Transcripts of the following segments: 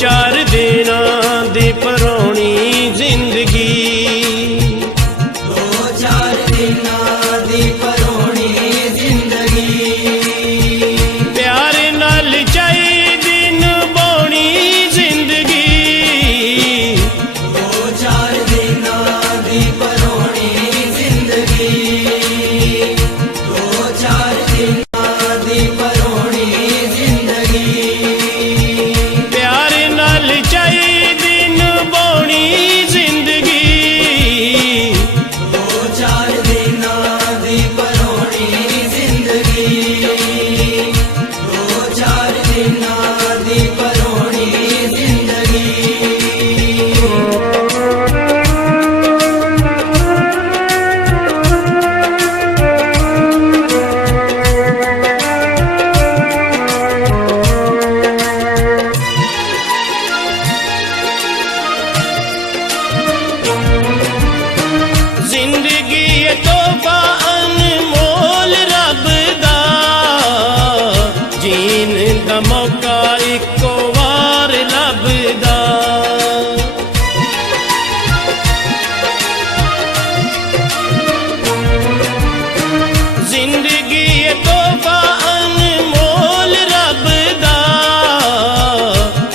चार दिनां दी परौनी जिंदगी, 2-4 दिनां दी परौनी जिंदगी। प्यार नाल चाहिदी निभाउणी जिंदगी, 2-4 दिनां दी परौनी जिंदगी। 2-4 दिनां दी परौनी जिंदगी। प्यार नाल चाहिदी निभाउणी जिंदगी, 2-4 दिनां दी परौनी जिंदगी। 2-4 दिनां दी परौनी जिंदगी। जिंदगी ये तोहफा अनमोल रब दा, जीन दा मौका इक्को वार लभदा। जिंदगी ये तोहफा अनमोल रब दा,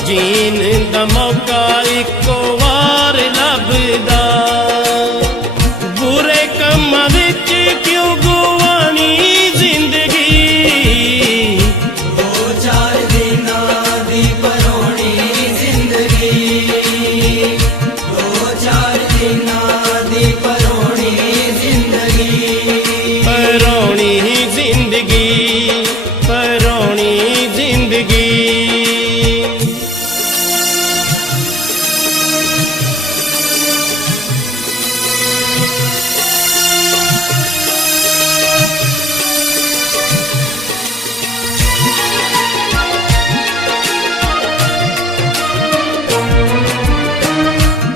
जीन दा मौका इक्को वार लभदा। बुरे कम्मां विच क्यों गुआनी जिंदगी, 2-4 दिनां दी परौनी जिंदगी। 2-4 दिनां दी परौनी जिंदगी। परौणी जिंदगी, परौणी जिंदगी।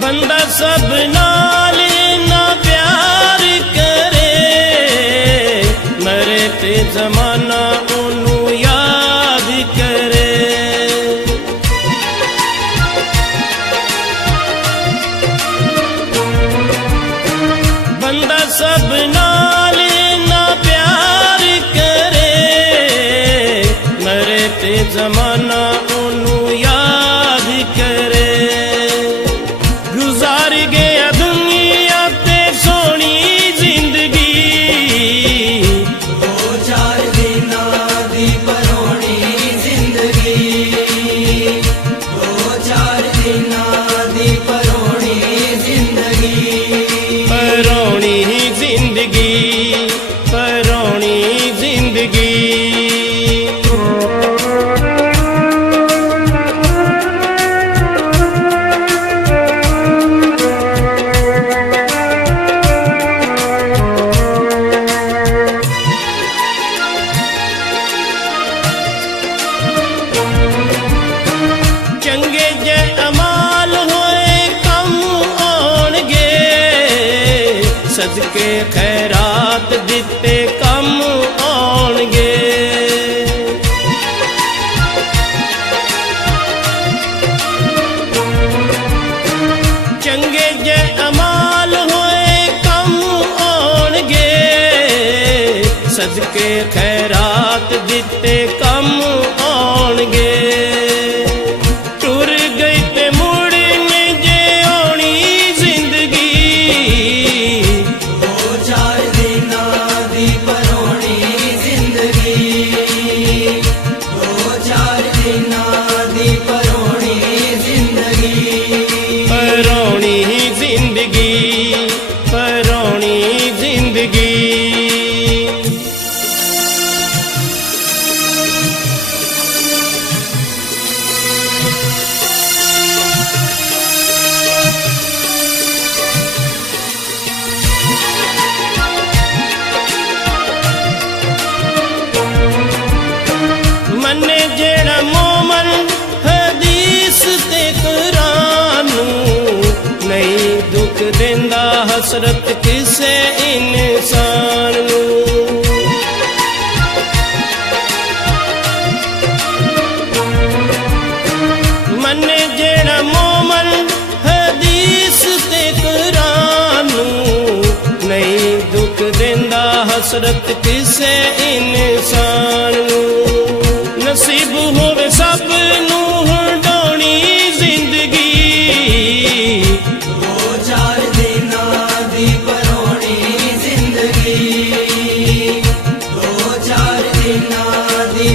बंदा सब नाल ना प्यार करे, मरे ते जमाना ओनू याद करे। बंदा सब नाल ना प्यार करे, मरे ते जमाना ओनू याद करे। गुजार गया दुनिया ते सोनी जिंदगी, 2-4 दिनां दी परौनी जिंदगी। 2-4 दिनां दी परौनी जिंदगी। परौणी जिंदगी, परौणी जिंदगी। चंगे जे अमाल होए कम आउणगे, सदके खैरात दिते कम आउणगे। चंगे जे अमाल होए कम आउणगे, सदके खैरात दिते कम आउणगे। टुर गई ते मुड़ने जे आउणी जिंदगी, 2-4 दिनां दी परौनी जिंदगी। 2-4 दिनां दी परौनी जिंदगी। परौणी जिंदगी, परौणी जिंदगी। मन्ने जेड़ा मोमन हदीस ते कुरान नू, नहीं दुख देंदा हसरत किसे इंसान नू। मन्ने हसरत किसे इंसान नूं नसीब होवे सब नूं हंडाउणी जिंदगी दो चार दिनां दी परोणी जिंदगी दो चार दिनां दी